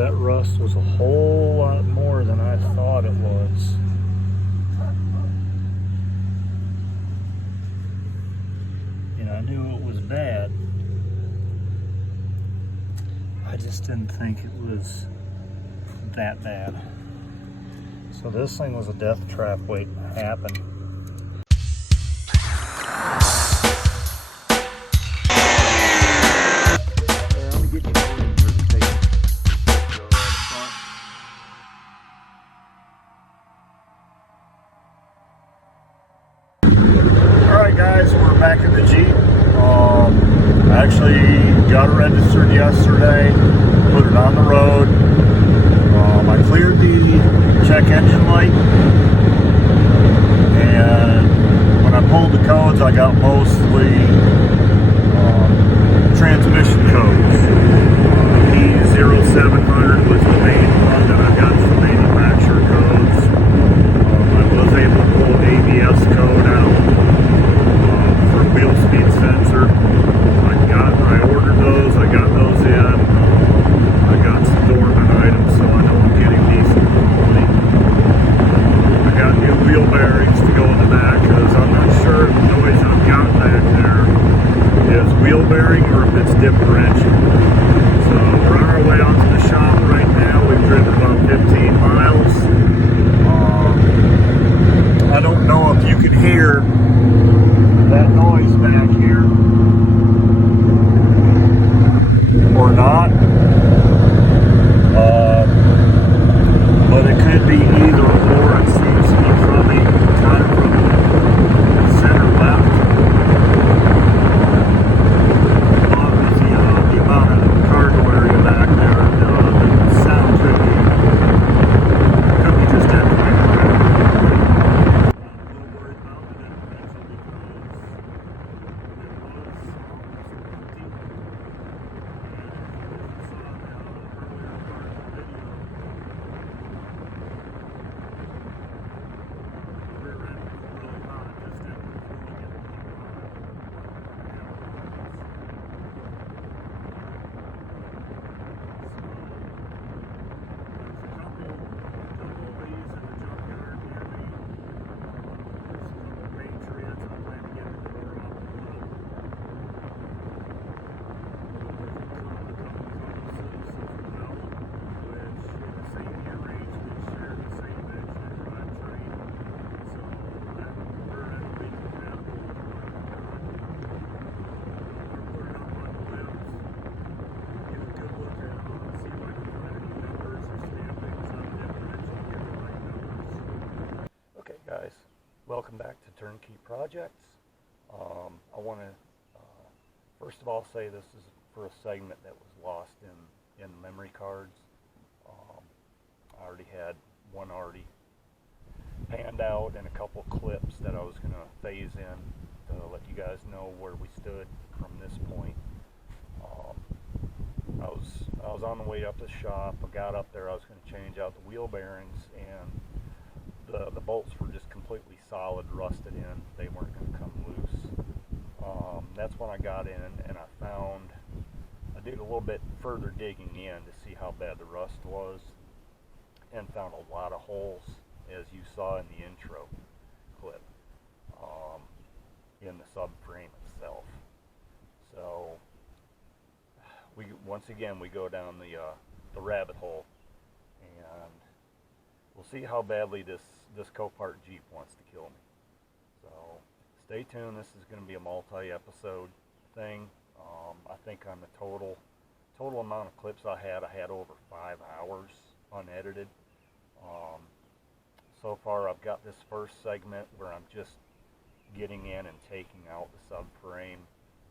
that rust was a whole lot more than I thought it was. I knew it was bad. I just didn't think it was that bad. So this thing was a death trap waiting to happen. Alright guys, we're back in the Jeep. I actually got it registered yesterday, put it on the road. I cleared the check engine light, and when I pulled the codes, I got mostly transmission codes. E0700 was the main one that I got some manufacturer codes. I was able to pull an ABS code out for wheel speed sensor. I ordered those, I got those in. I got some dormant items, so I know I'm getting decent quality. I got new wheel bearings to go in the back, because I'm not sure if the noise I've got back there is wheel bearing or if it's differential. So we're on our way out to the shop right now. We've driven about 15 miles. I don't know if you can hear that noise back here or not, but it could be either or. It seems to be coming kind of from the center left. With the amount of cargo area back there, the sound could be just that way. I'm a little worried about the differential because guys, welcome back to Turnkey Projects. I want to first of all say this is for a segment that was lost in memory cards. I already had one already panned out and a couple clips that I was going to phase in to let you guys know where we stood from this point. I was on the way up to the shop. I got up there. I was going to change out the wheel bearings, and the bolts were just completely solid, rusted in. They weren't going to come loose. That's when I got in and I did a little bit further digging in to see how bad the rust was, and found a lot of holes, as you saw in the intro clip, in the subframe itself. So once again we go down the rabbit hole, and we'll see how badly this Copart Jeep wants to kill me. So stay tuned. This is going to be a multi-episode thing. I think on the total amount of clips I had over 5 hours unedited. So far I've got this first segment where I'm just getting in and taking out the subframe.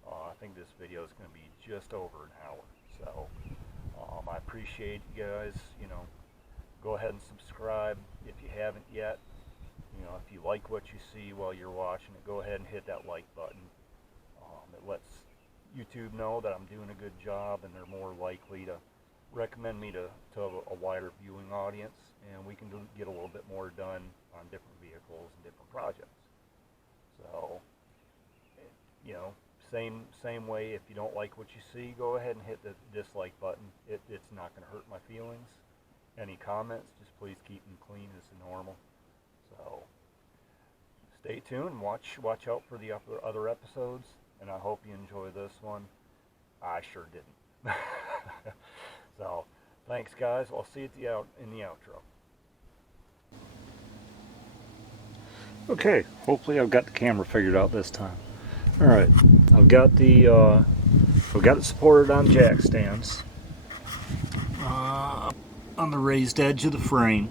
I think this video is going to be just over an hour. So I appreciate you guys. Go ahead and subscribe if you haven't yet. If you like what you see while you're watching it, go ahead and hit that like button. It lets YouTube know that I'm doing a good job, and they're more likely to recommend me to a wider viewing audience, and we can get a little bit more done on different vehicles and different projects. So, Same way, if you don't like what you see, go ahead and hit the dislike button. It's not going to hurt my feelings. Any comments, just please keep them clean as normal. So stay tuned, watch out for the other episodes, and I hope you enjoy this one. I sure didn't. So thanks, guys. I'll see you in the outro. Okay, hopefully I've got the camera figured out this time. All right, I've got it supported on jack stands on the raised edge of the frame,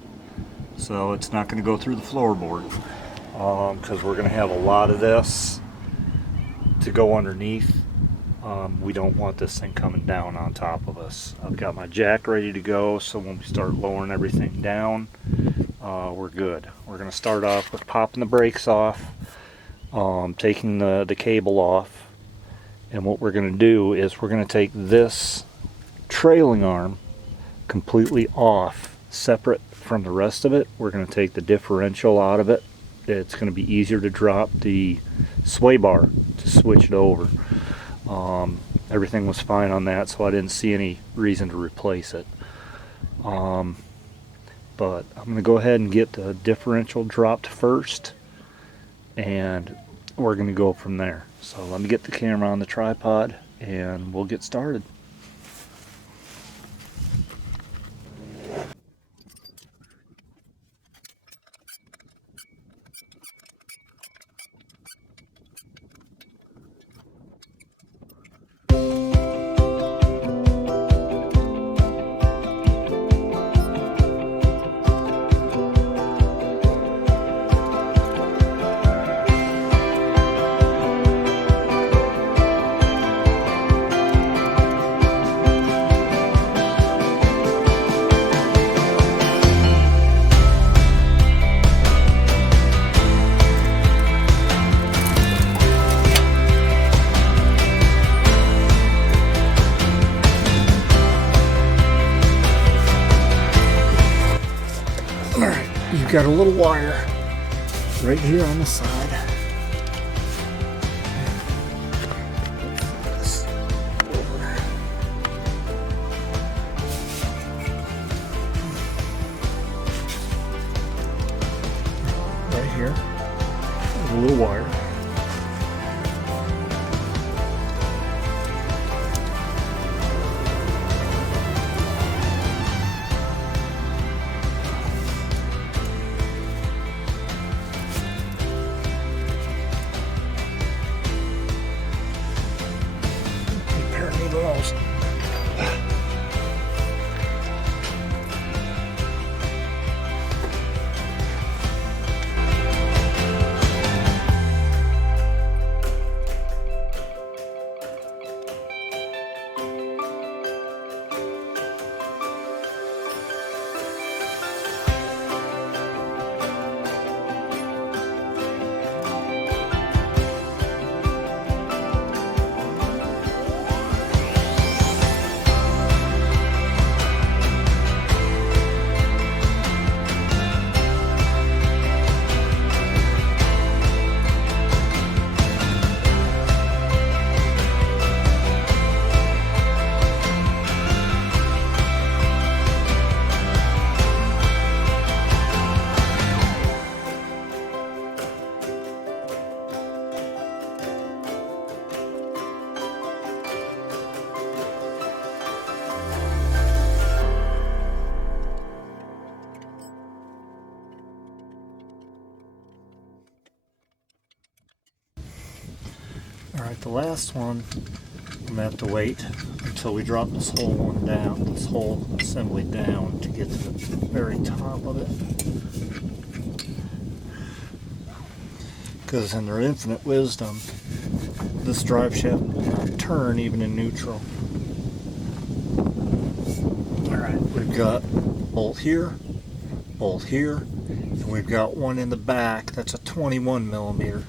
so it's not going to go through the floorboard, because we're going to have a lot of this to go underneath. We don't want this thing coming down on top of us. I've got my jack ready to go, so when we start lowering everything down, we're good. We're going to start off with popping the brakes off, taking the cable off, and what we're going to do is we're going to take this trailing arm completely off, separate from the rest of it. We're going to take the differential out of it. It's going to be easier to drop the sway bar to switch it over. Everything was fine on that, so I didn't see any reason to replace it. But I'm going to go ahead and get the differential dropped first, and we're going to go from there. So let me get the camera on the tripod and we'll get started. You've got a little wire right here on the side. This over. Right here, a little wire. Almost. Alright, the last one, I'm going to have to wait until we drop this whole one down, this whole assembly down, to get to the very top of it. Because in their infinite wisdom, this drive shaft will not turn even in neutral. Alright, we've got bolt here, and we've got one in the back that's a 21 millimeter.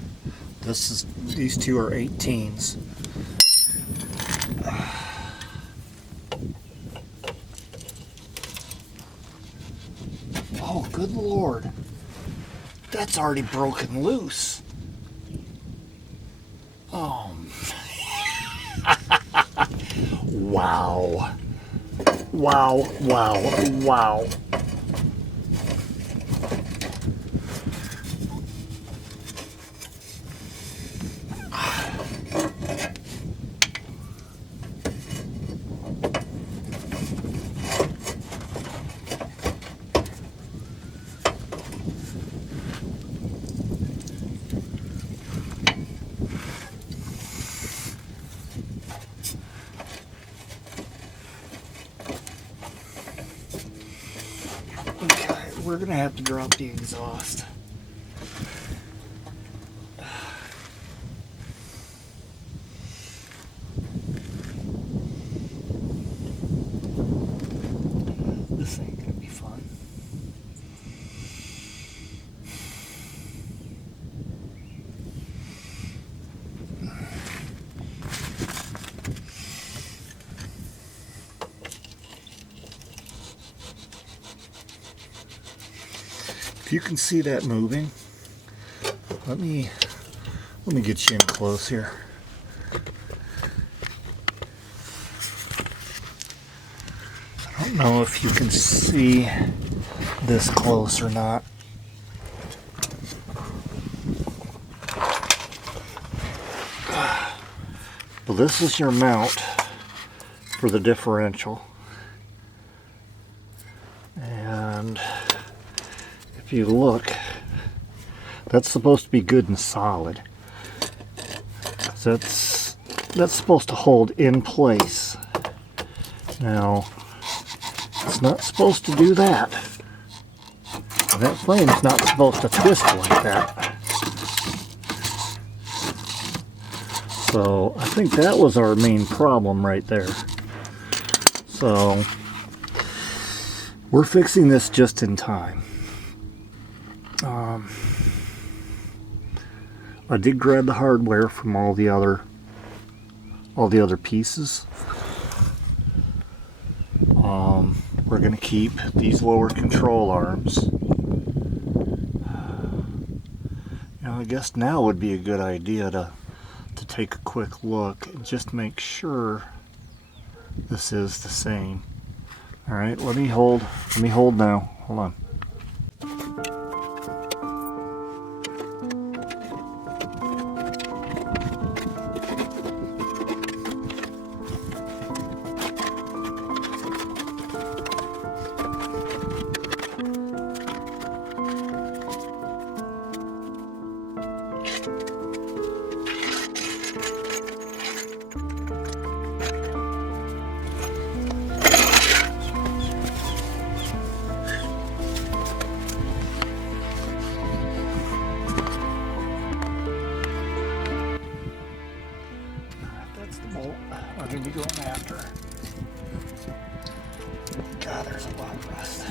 These two are 18s. Oh, good Lord. That's already broken loose. Oh, man. Wow. Wow, wow, wow. Okay, we're gonna have to drop the exhaust. This ain't gonna be fun. If you can see that moving, let me get you in close here. I don't know if you can see this close or not. Well, this is your mount for the differential. And if you look, that's supposed to be good and solid. That's supposed to hold in place. Now, it's not supposed to do that. That flame's not supposed to twist like that. So I think that was our main problem right there. So we're fixing this just in time. I did grab the hardware from all the other pieces. We're going to keep these lower control arms. I guess now would be a good idea to take a quick look and just make sure this is the same. All right, let me hold now. Hold on. That's the bolt I'm going to be going after. God, there's a lot of rust.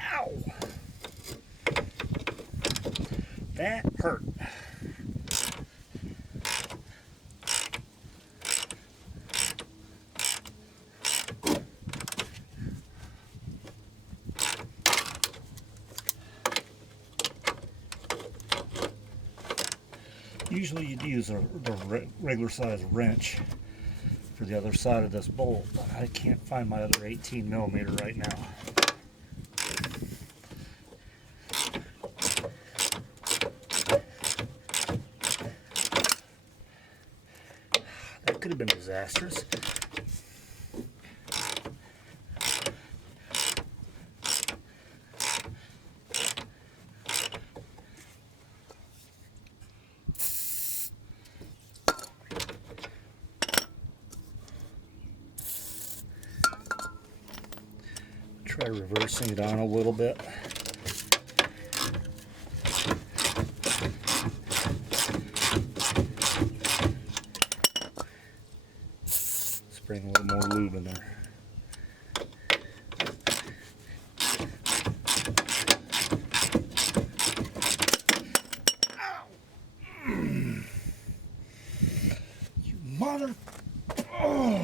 Ow! That hurt. Usually you'd use the regular size wrench for the other side of this bolt, but I can't find my other 18mm right now. That could have been disastrous. Try reversing it on a little bit. Spraying a little more lube in there. You mother... Oh.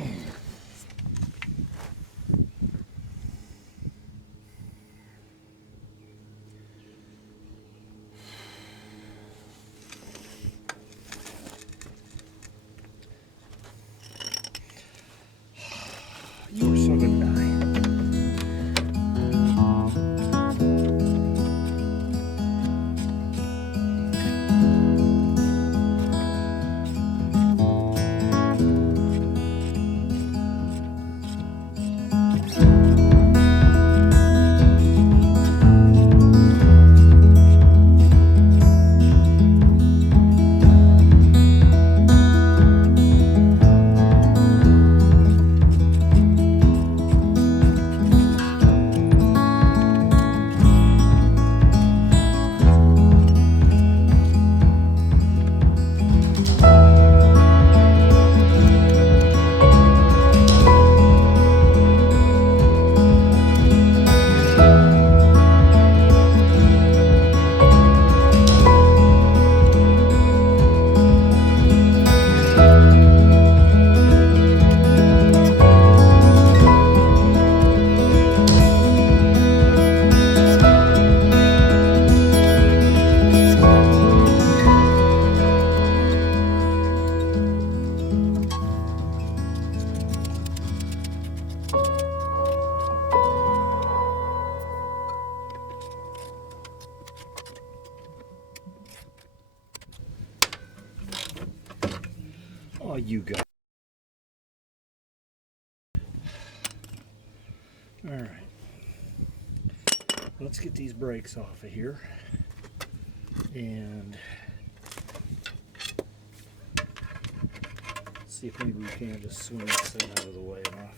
You were so good to die. Oh, you got. All right. Let's get these brakes off of here. And see if maybe we can just swing this thing out of the way enough.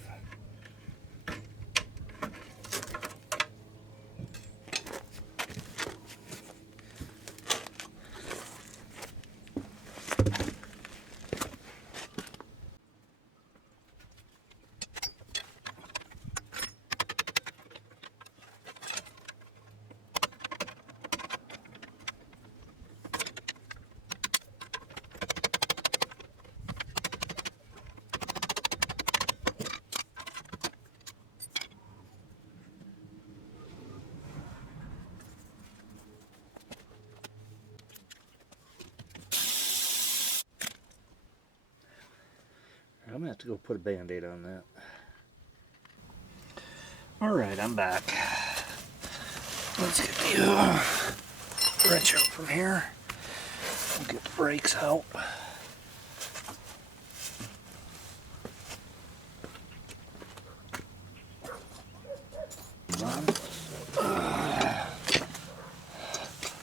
I'm gonna have to go put a band-aid on that. Alright, I'm back. Let's get the wrench out from here. We'll get the brakes out.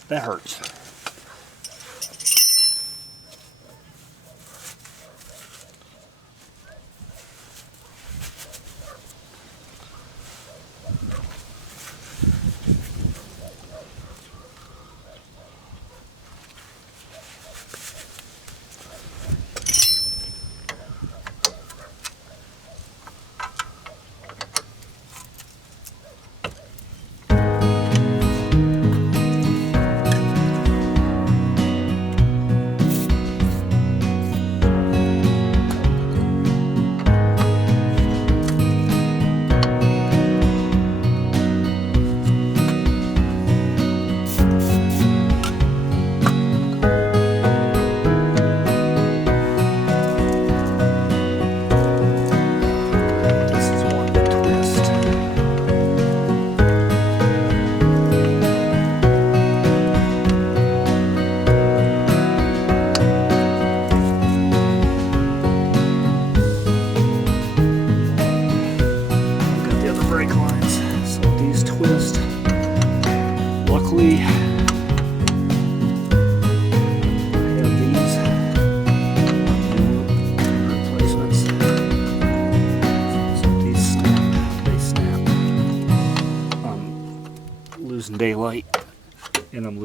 That hurts.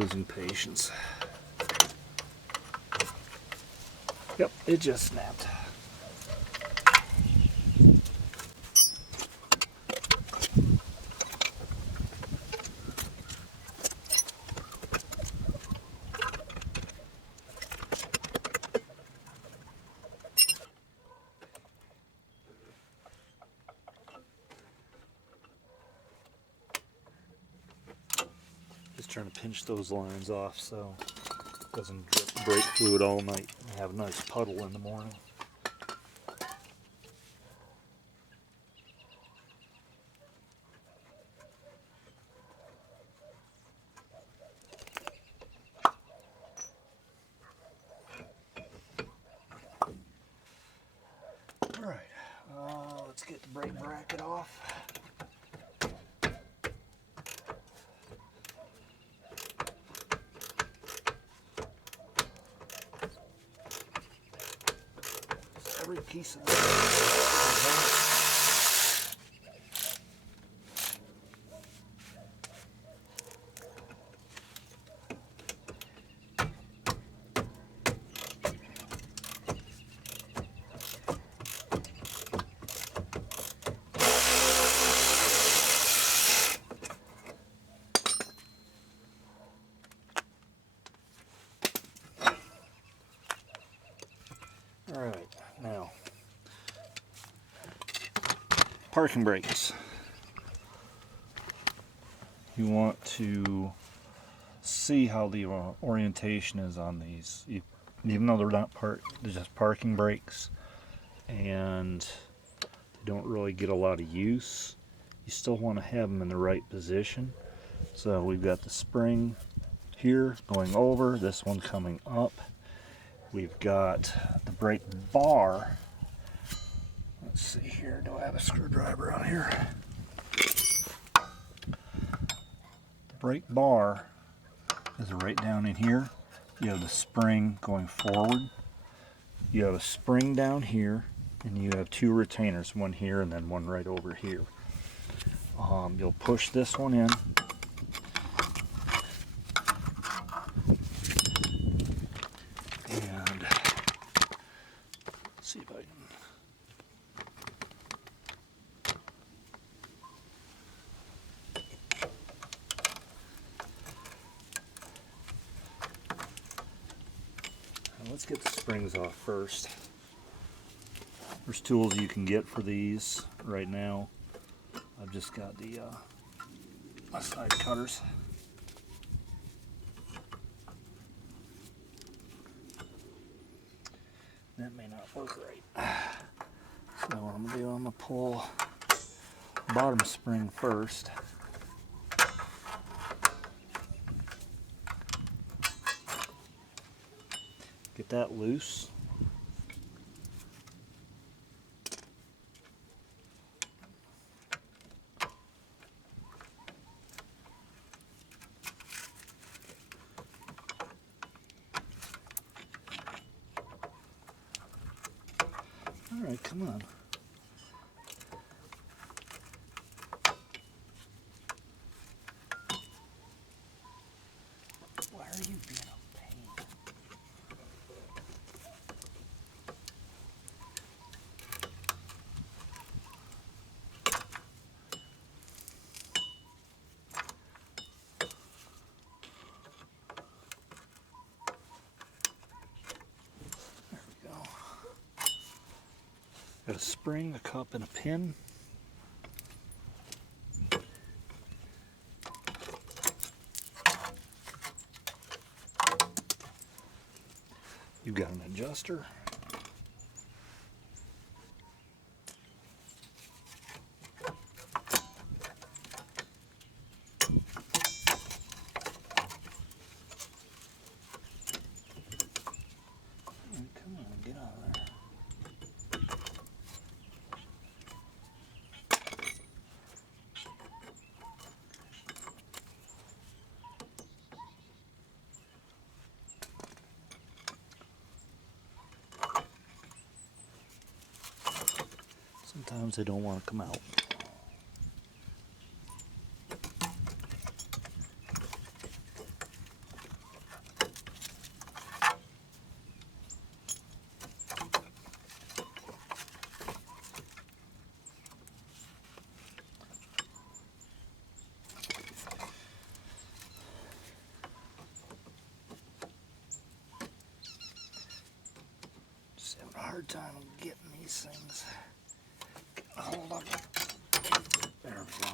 losing patience. Yep, it just snapped. Just trying to pinch those lines off so it doesn't drip brake fluid all night and have a nice puddle in the morning. Alright, let's get the brake bracket off. Every piece of this. Alright, now, parking brakes. You want to see how the orientation is on these. Even though they're not they're just parking brakes and they don't really get a lot of use, you still want to have them in the right position. So we've got the spring here going over, this one coming up. We've got the brake bar. Let's see here, do I have a screwdriver on here? The brake bar is right down in here. You have the spring going forward. You have a spring down here, and you have two retainers, one here and then one right over here. You'll push this one in. See if I can. Now let's get the springs off first. There's tools you can get for these right now. I've just got the my side cutters. That may not work right. So what I'm going to do, I'm going to pull the bottom spring first. Get that loose. Alright, come on. Why are you being a pain? There we go. Got a spring, a cup, and a pin. You've got an adjuster. Come on, get out of there. Sometimes they don't want to come out. hard time getting these things. Hold on. There we go.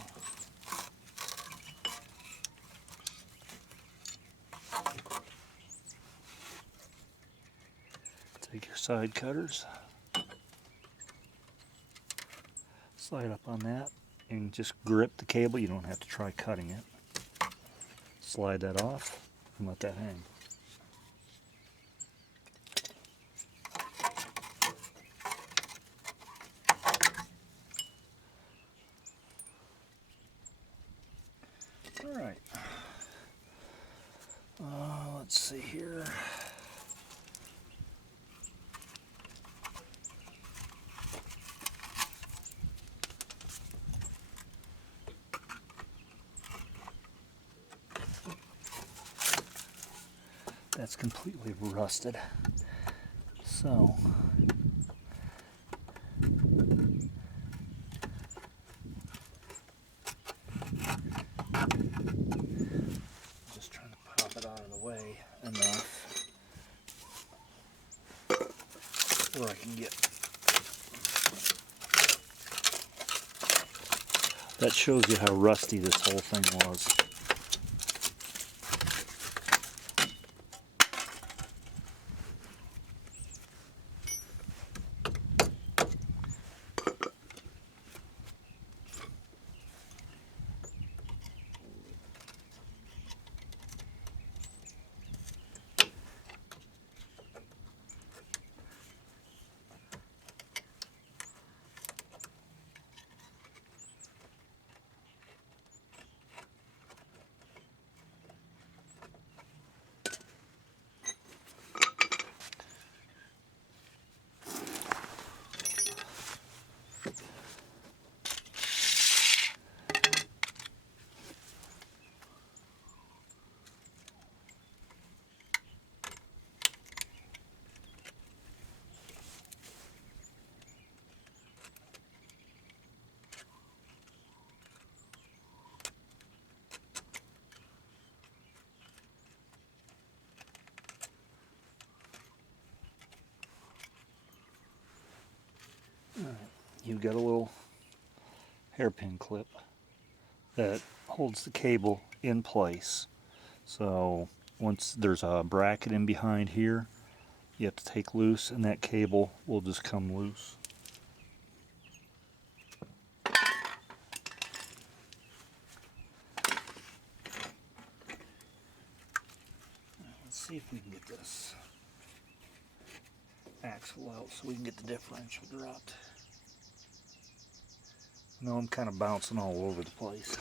Take your side cutters, slide up on that, and just grip the cable. You don't have to try cutting it. Slide that off and let that hang. All right. Let's see here. That's completely rusted. So just trying to pop it out of the way enough where I can get. That shows you how rusty this whole thing was. You've got a little hairpin clip that holds the cable in place. So once there's a bracket in behind here, you have to take loose and that cable will just come loose. Let's see if we can get this axle out so we can get the differential dropped. No, I'm kind of bouncing all over the place.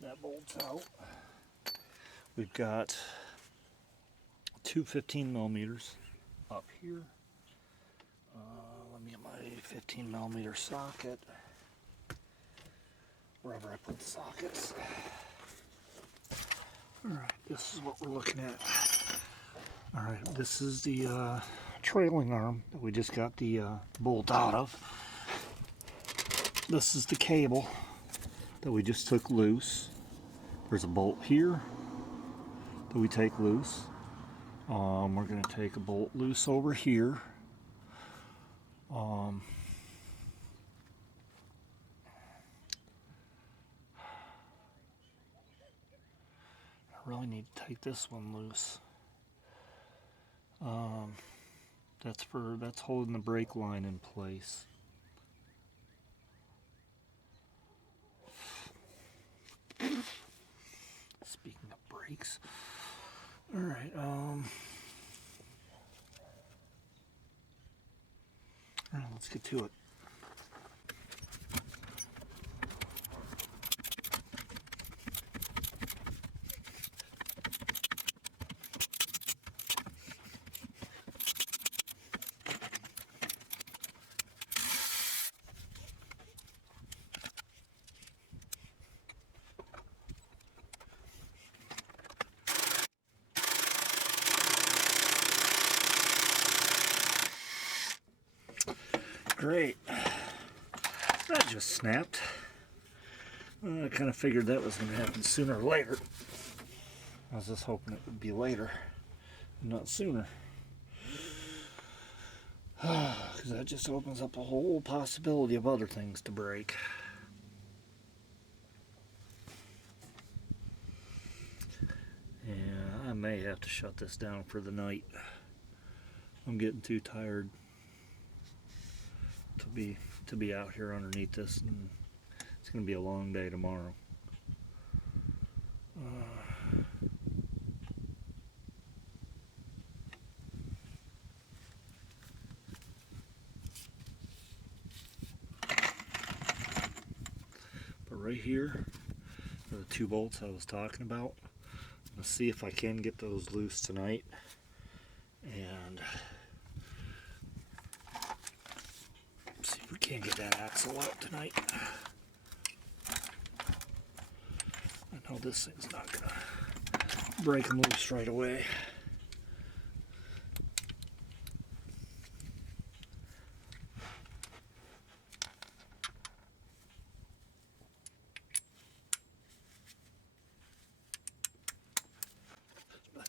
That bolts out. We've got two 15 millimeters up here. Let me get my 15 millimeter socket. Wherever I put the sockets. Alright, this is what we're looking at. Alright, this is the trailing arm that we just got the bolt out of. This is the cable that we just took loose. There's a bolt here that we take loose. We're going to take a bolt loose over here. I really need to take this one loose. That's holding the brake line in place. Speaking of brakes, all right. All right, let's get to it. great. That just snapped. I kind of figured that was going to happen sooner or later. I was just hoping it would be later, not sooner. Because that just opens up a whole possibility of other things to break. Yeah, I may have to shut this down for the night. I'm getting too tired to be out here underneath this, and it's going to be a long day tomorrow. But right here are the 2 bolts I was talking about. Let's see if I can get those loose tonight, and see if we can get that axle out tonight. I know this thing's not gonna break them loose right away.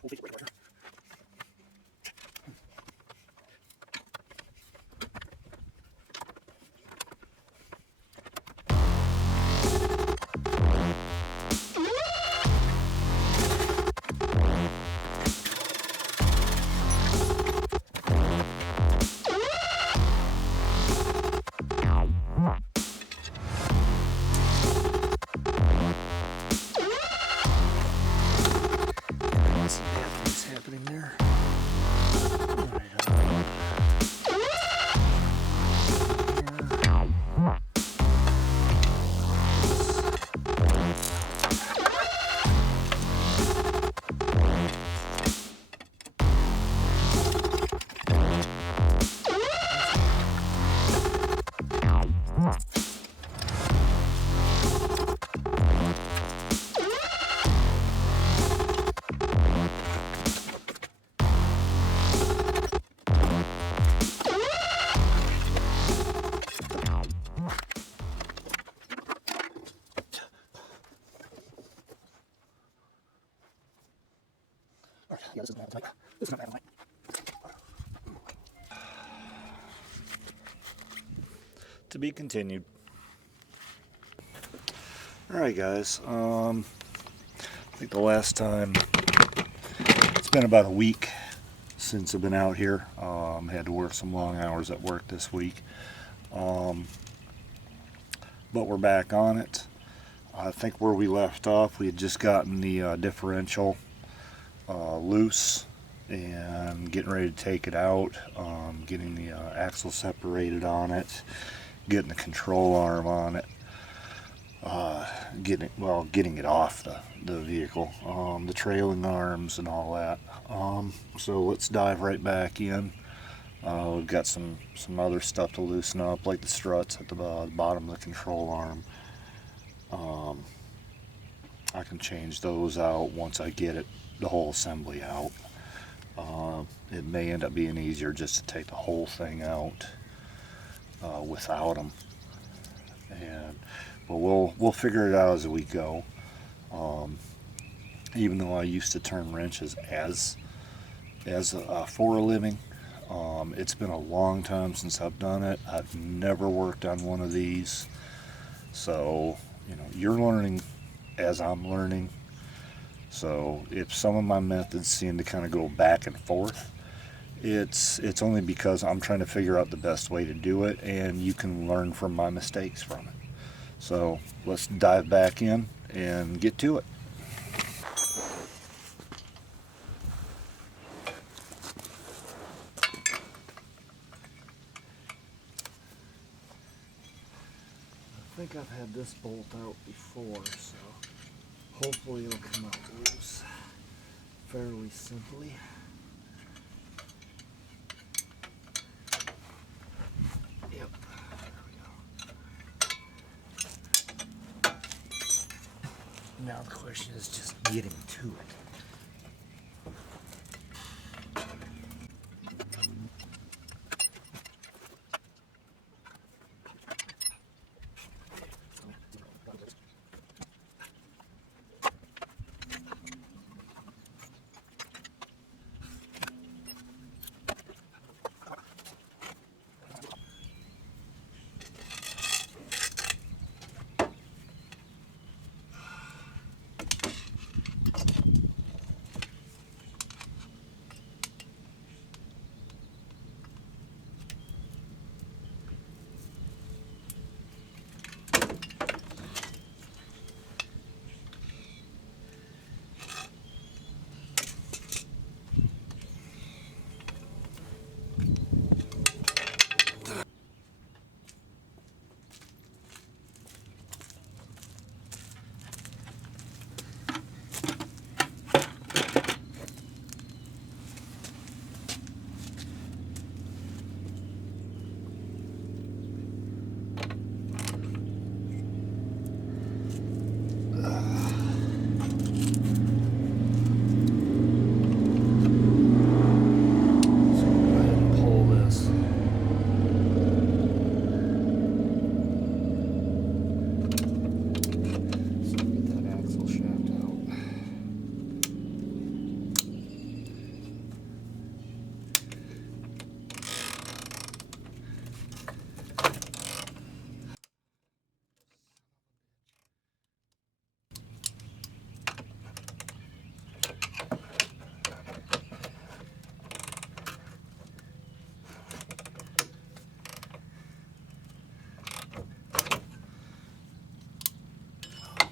We'll fix it right here. What's happening there? Yeah, this isn't happening. This is not happening. To be continued. Alright guys, I think the last time, it's been about a week since I've been out here. Had to work some long hours at work this week. But we're back on it. I think where we left off, we had just gotten the differential loose and getting ready to take it out, getting the axle separated on it, getting the control arm on it, getting it off the vehicle, the trailing arms and all that. So let's dive right back in. We've got some other stuff to loosen up, like the struts at the bottom of the control arm. I can change those out once I get the whole assembly out. It may end up being easier just to take the whole thing out without them. But we'll figure it out as we go. Even though I used to turn wrenches for a living, it's been a long time since I've done it. I've never worked on one of these, so you're learning as I'm learning. So if some of my methods seem to kind of go back and forth, it's only because I'm trying to figure out the best way to do it, and you can learn from my mistakes from it. So let's dive back in and get to it. I think I've had this bolt out before, so hopefully it'll come out loose fairly simply. Yep, there we go. Now the question is just getting to it.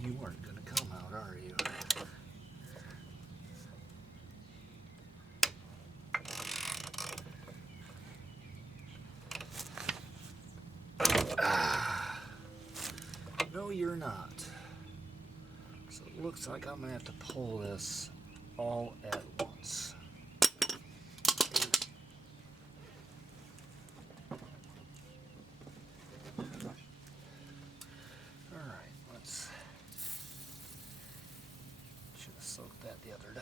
You weren't gonna come out, are you? No, you're not. So it looks like I'm gonna have to pull this all at once. Alright, let's. Should have soaked that the other day.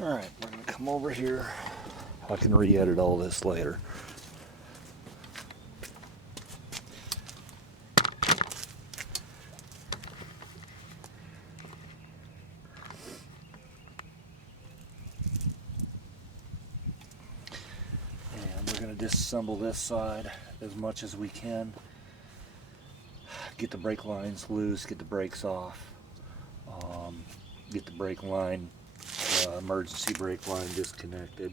Alright, we're going to come over here. I can re-edit all this later. And we're going to disassemble this side as much as we can. Get the brake lines loose, get the brakes off, get the brake line, emergency brake line disconnected,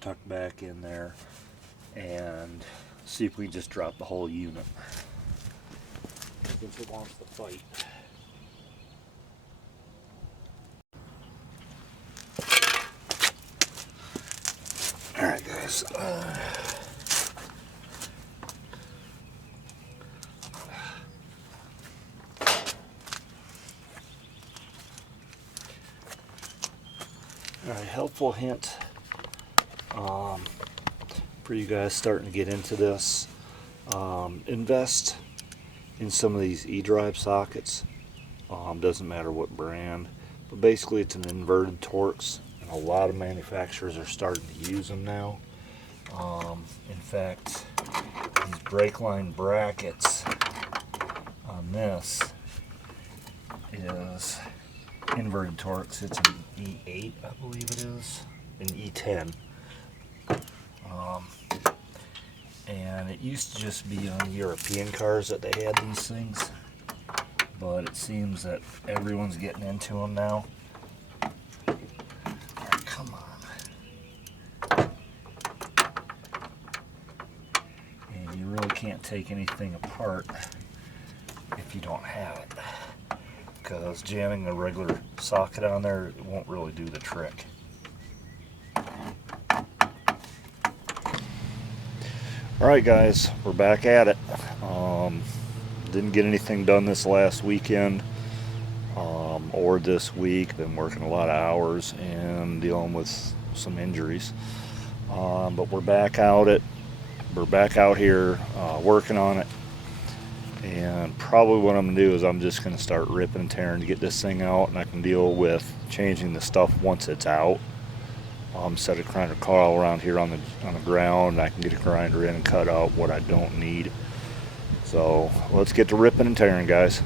tuck back in there, and see if we can just drop the whole unit since it wants to fight. Alright guys, alright, helpful hint for you guys starting to get into this. Invest in some of these E-drive sockets. Doesn't matter what brand, but basically it's an inverted Torx, and a lot of manufacturers are starting to use them now. In fact, these brake line brackets on this is inverted Torx. It's an E8, I believe it is, an E10. And it used to just be on European cars that they had these things, but it seems that everyone's getting into them now. Alright, come on. And you really can't take anything apart if you don't have it, because jamming a regular socket on there won't really do the trick. Alright guys, we're back at it. Didn't get anything done this last weekend or this week. Been working a lot of hours and dealing with some injuries. But we're back out here working on it. And probably what I'm gonna do is I'm just gonna start ripping and tearing to get this thing out, and I can deal with changing the stuff once it's out. Instead of trying to crawl around here on the ground, I can get a grinder in and cut out what I don't need. So let's get to ripping and tearing, guys.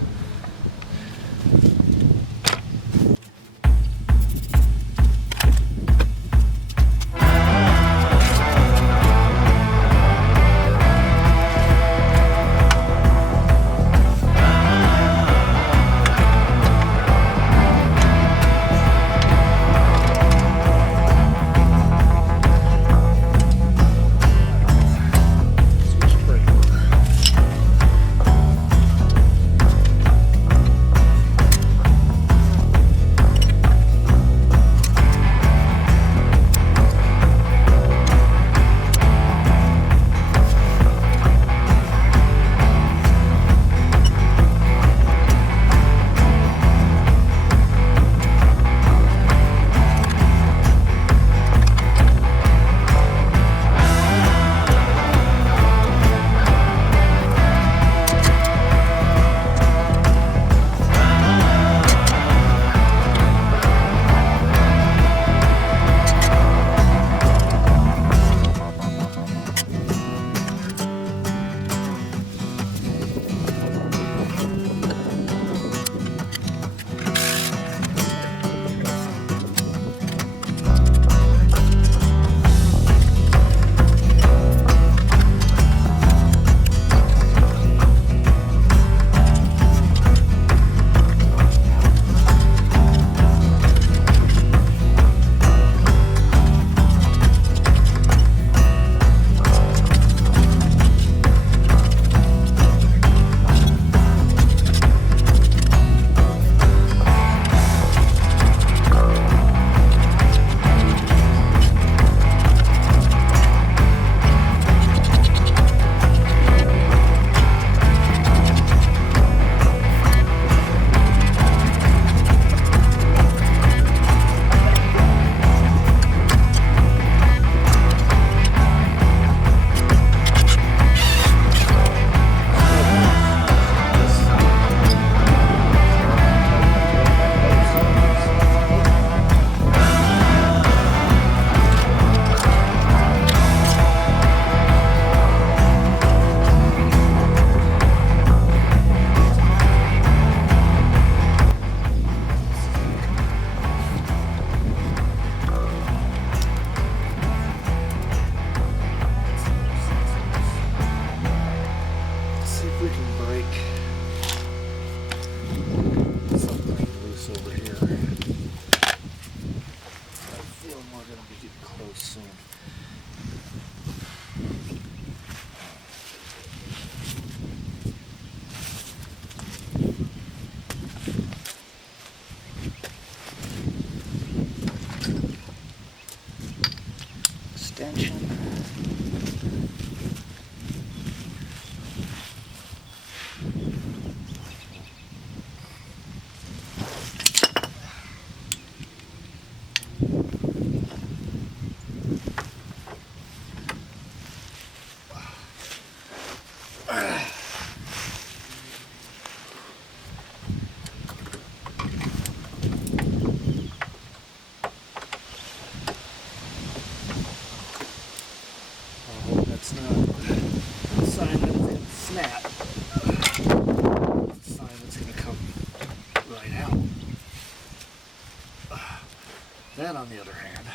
that on the other hand.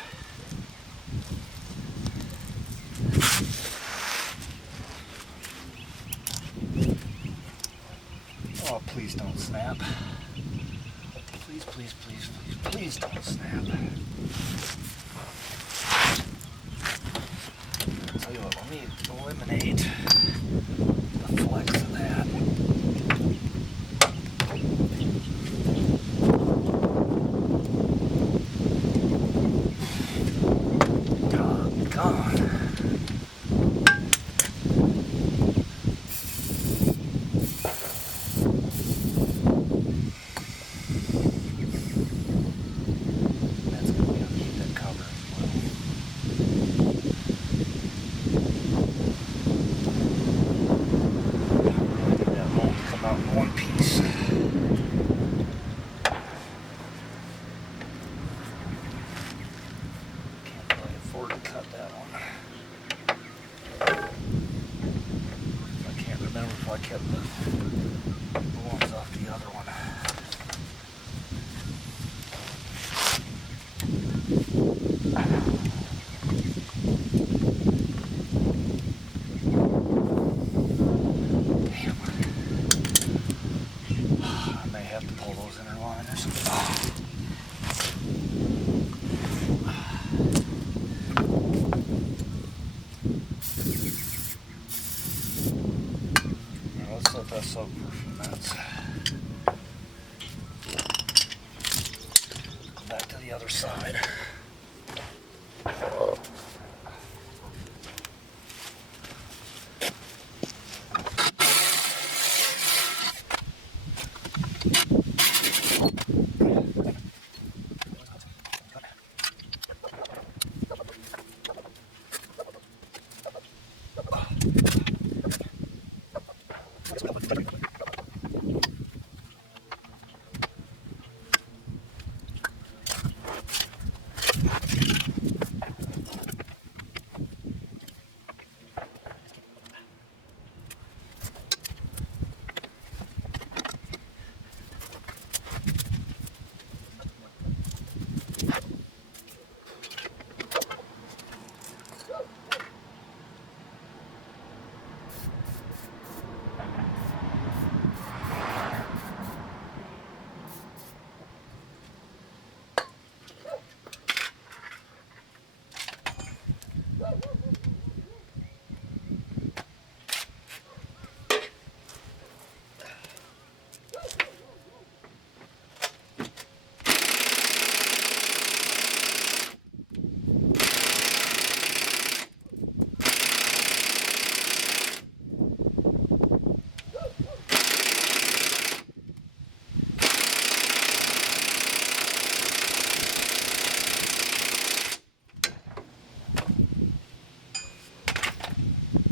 Oh, please don't snap. Please, please, please, please, please don't snap. I'll tell you what, let me eliminate the flex of that. Doggone. I kept the ones off the other one. Damn. I may have to pull those inner liners. Let's let that soak for a few minutes. Go back to the other side.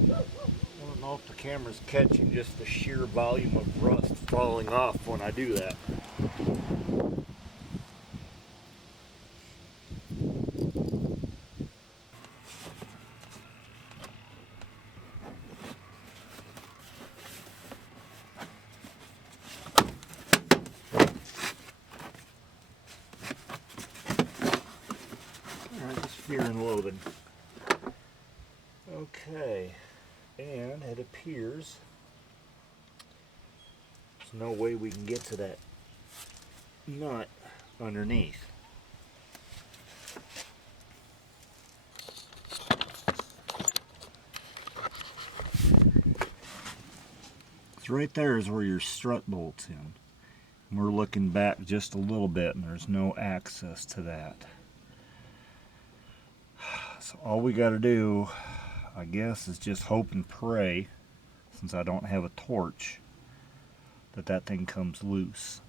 I don't know if the camera's catching just the sheer volume of rust falling off when I do that. Alright, just fear and loathing. Okay. And it appears there's no way we can get to that nut underneath. So right there is where your strut bolts in. And we're looking back just a little bit and there's no access to that. So all we got to do, I guess, is just hope and pray, since I don't have a torch, that that thing comes loose.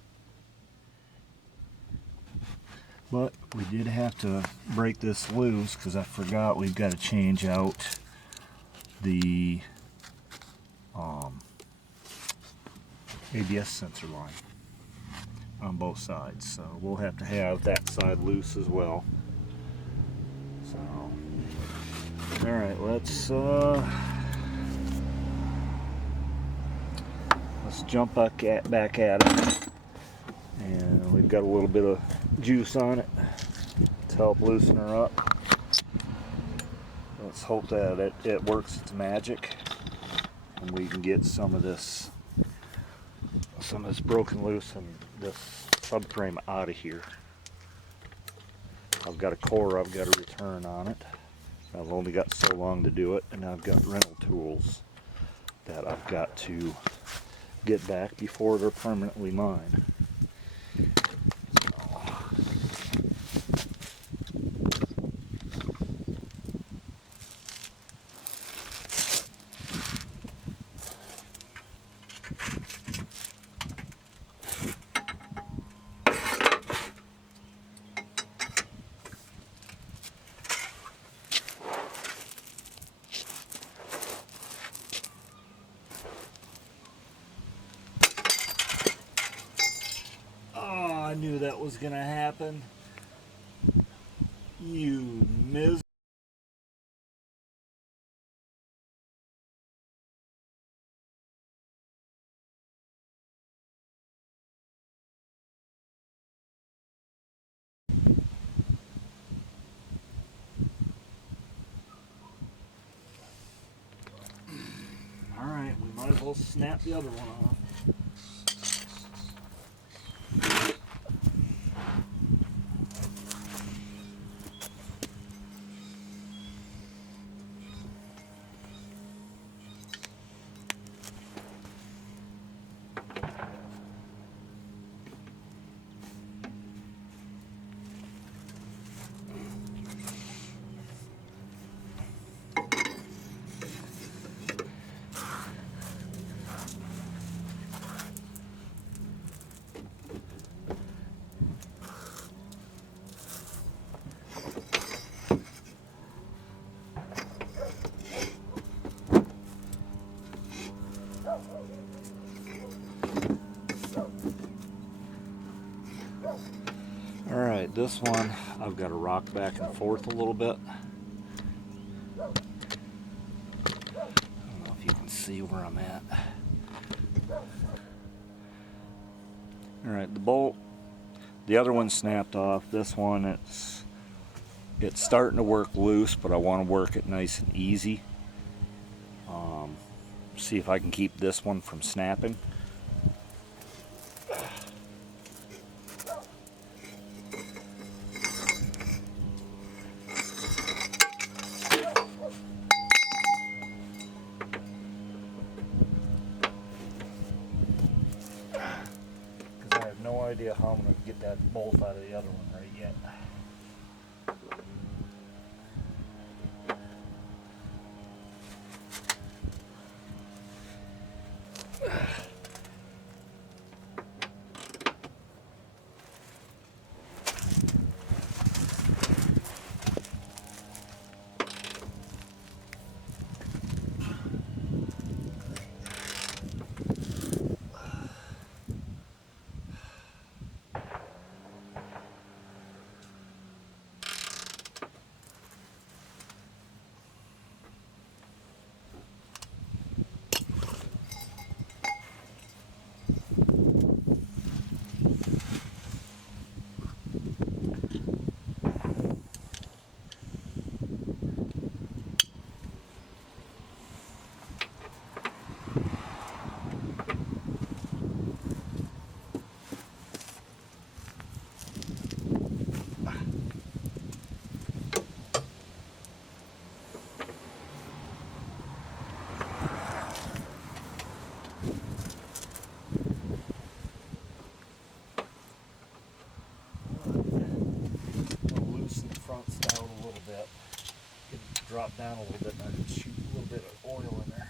But we did have to break this loose because I forgot we've got to change out the ABS sensor line on both sides. So we'll have to have that side loose as well. So, alright, let's jump back at it. And we've got a little bit of juice on it help loosen her up. Let's hope that it works its magic and we can get some of this broken loose and this subframe out of here. I've got a core I've got to return on it. I've only got so long to do it, and I've got rental tools that I've got to get back before they're permanently mine. I knew that was gonna happen. You miserable. Alright, we might as well snap the other one off. Alright, this one I've got to rock back and forth a little bit. I don't know if you can see where I'm at. Alright, the bolt, the other one snapped off. This one, it's starting to work loose, but I want to work it nice and easy. See if I can keep this one from snapping. I have no idea how I'm going to get that bolt out of the other one right yet. Drop down a little bit and I can shoot a little bit of oil in there.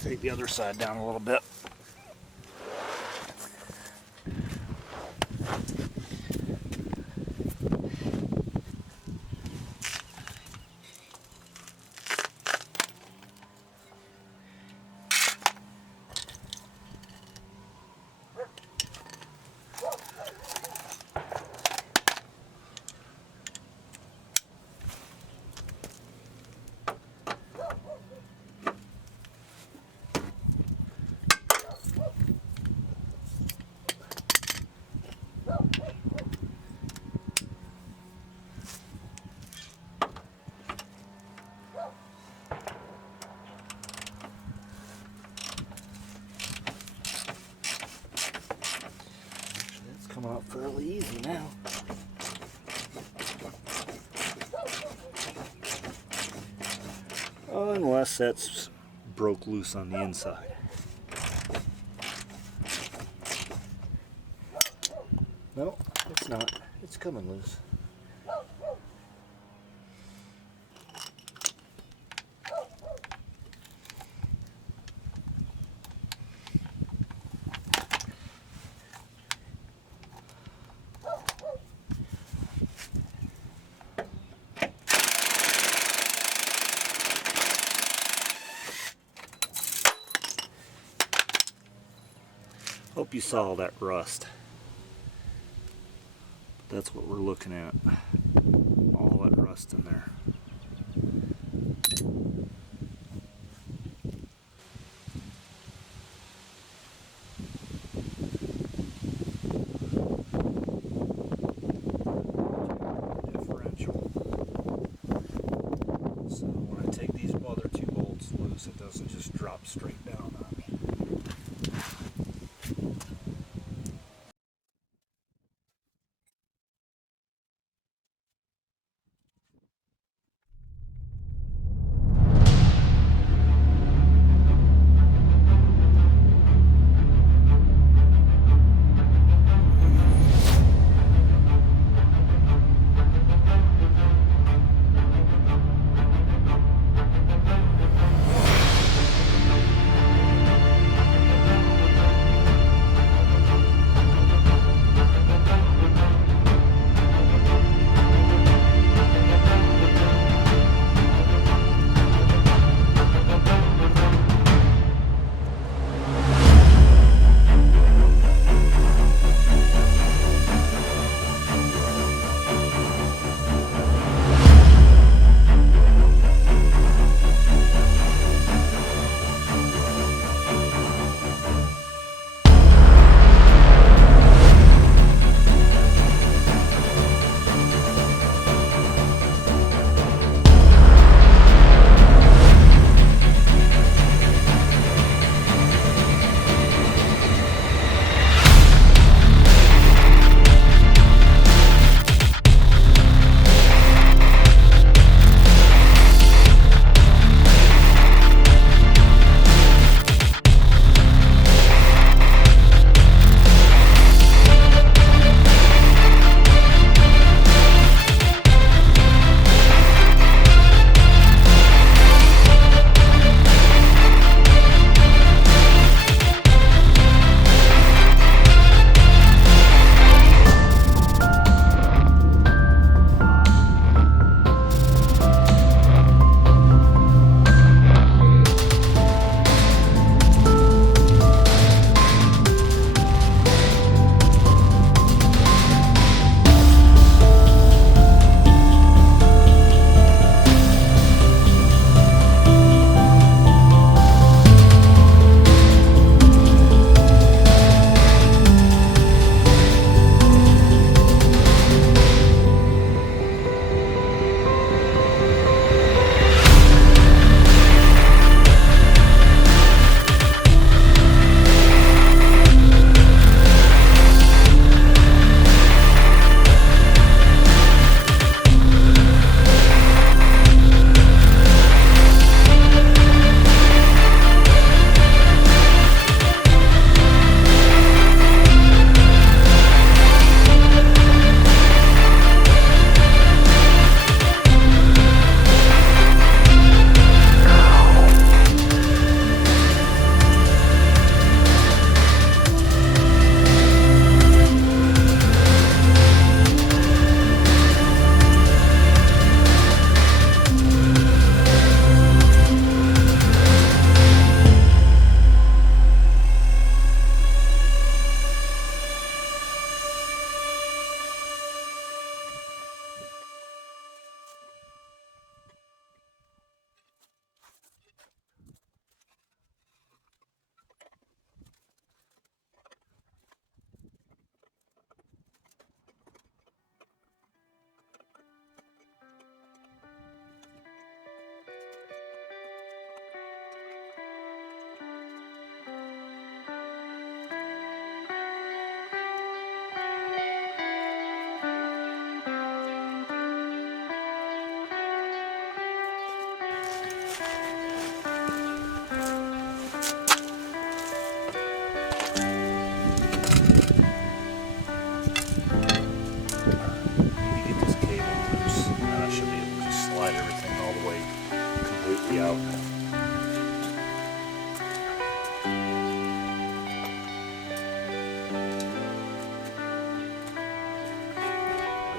Take the other side down a little bit. fairly easy now. Unless that's broke loose on the inside. No, it's not. It's coming loose. Hope you saw that rust. That's what we're looking at. All that rust in there. Differential. So when I take these other two bolts loose, it doesn't just drop straight down on me.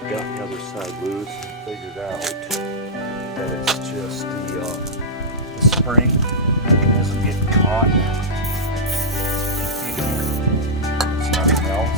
got the other side loose and figured out that it's just the spring mechanism getting caught in here. It's nothing else.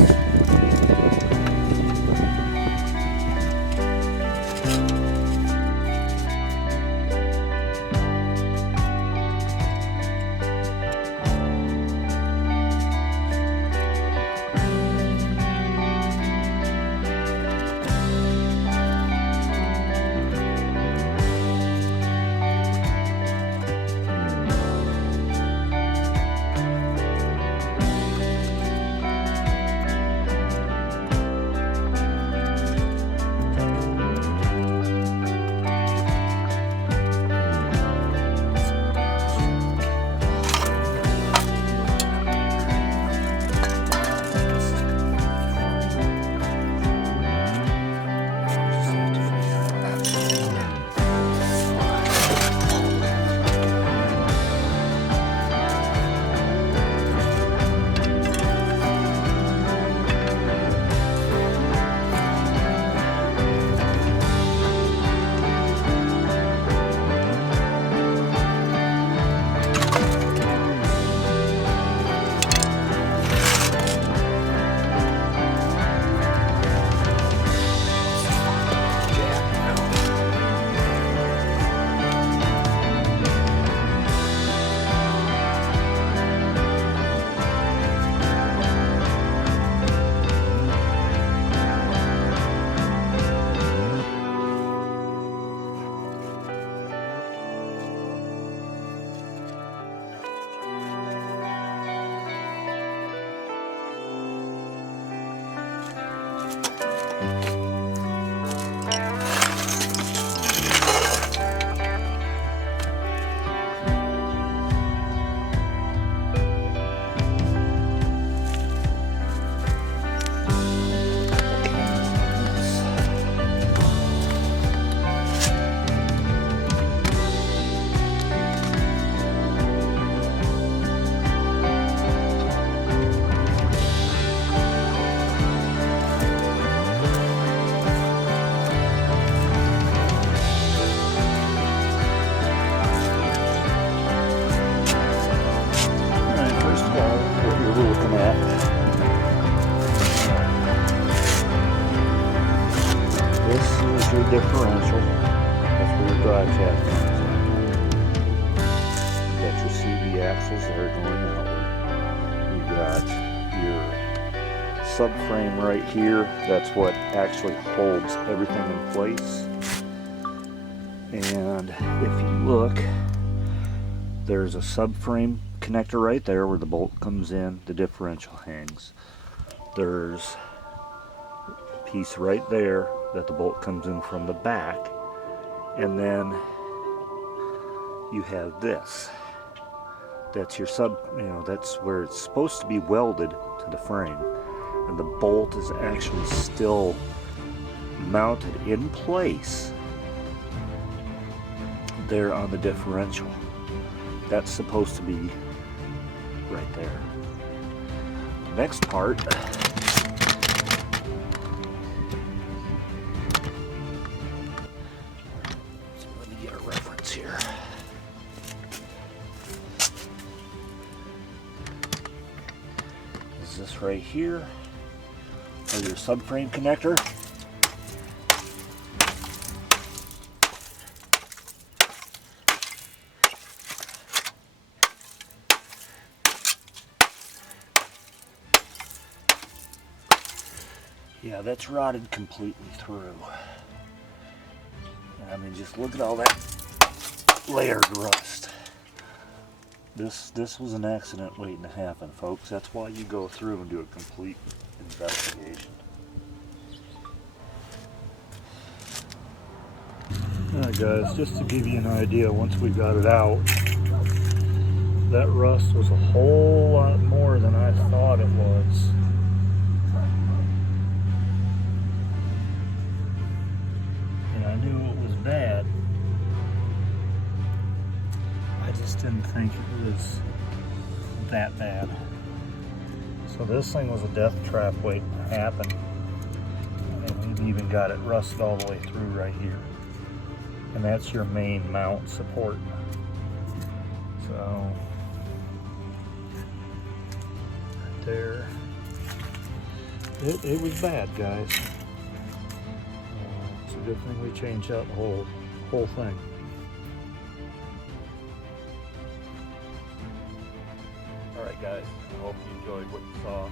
Differential. That's where your drive shaft comes in. You got your CV axles that are going outward. You got your subframe right here. That's what actually holds everything in place. And if you look, there's a subframe connector right there where the bolt comes in, the differential hangs. There's a piece right there that the bolt comes in from the back, and then you have this. That's your that's where it's supposed to be welded to the frame, and the bolt is actually still mounted in place there on the differential. That's supposed to be right there. The next part, here. Is this right here, or your subframe connector? Yeah, that's rotted completely through. And I mean, just look at all that layered rust. This was an accident waiting to happen, folks. That's why you go through and do a complete investigation. Alright guys, just to give you an idea, once we got it out, that rust was a whole lot more than I thought it was. And I knew it was bad. I just didn't think it was that bad. So this thing was a death trap waiting to happen. And even got it rusted all the way through right here. And that's your main mount support. So, right there. It was bad, guys. It's a good thing we changed out the whole thing. Alright guys, I hope you enjoyed what you saw.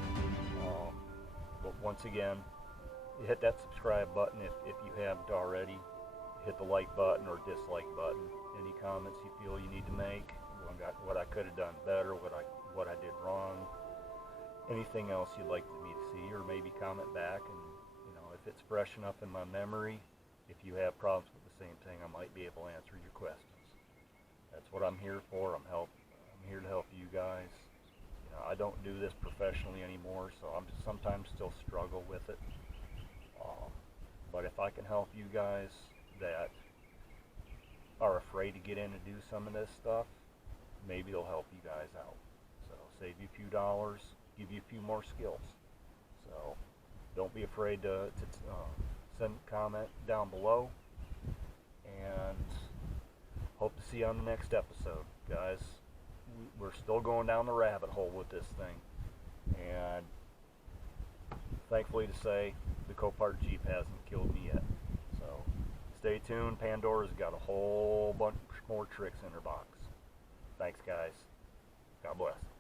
But once again, you hit that subscribe button if you haven't already. Hit the like button or dislike button. Any comments you feel you need to make, what I could have done better, what I did wrong, anything else you'd like me to see, or maybe comment back. And if it's fresh enough in my memory, if you have problems with the same thing, I might be able to answer your questions. That's what I'm here for. I'm here to help you guys. I don't do this professionally anymore, so I'm sometimes still struggle with it. But if I can help you guys that are afraid to get in and do some of this stuff, maybe it'll help you guys out. So save you a few dollars, give you a few more skills. So don't be afraid to send a comment down below, and hope to see you on the next episode, guys. We're still going down the rabbit hole with this thing, and thankfully to say, the Copart Jeep hasn't killed me yet. So stay tuned. Pandora's got a whole bunch more tricks in her box. Thanks, guys. God bless.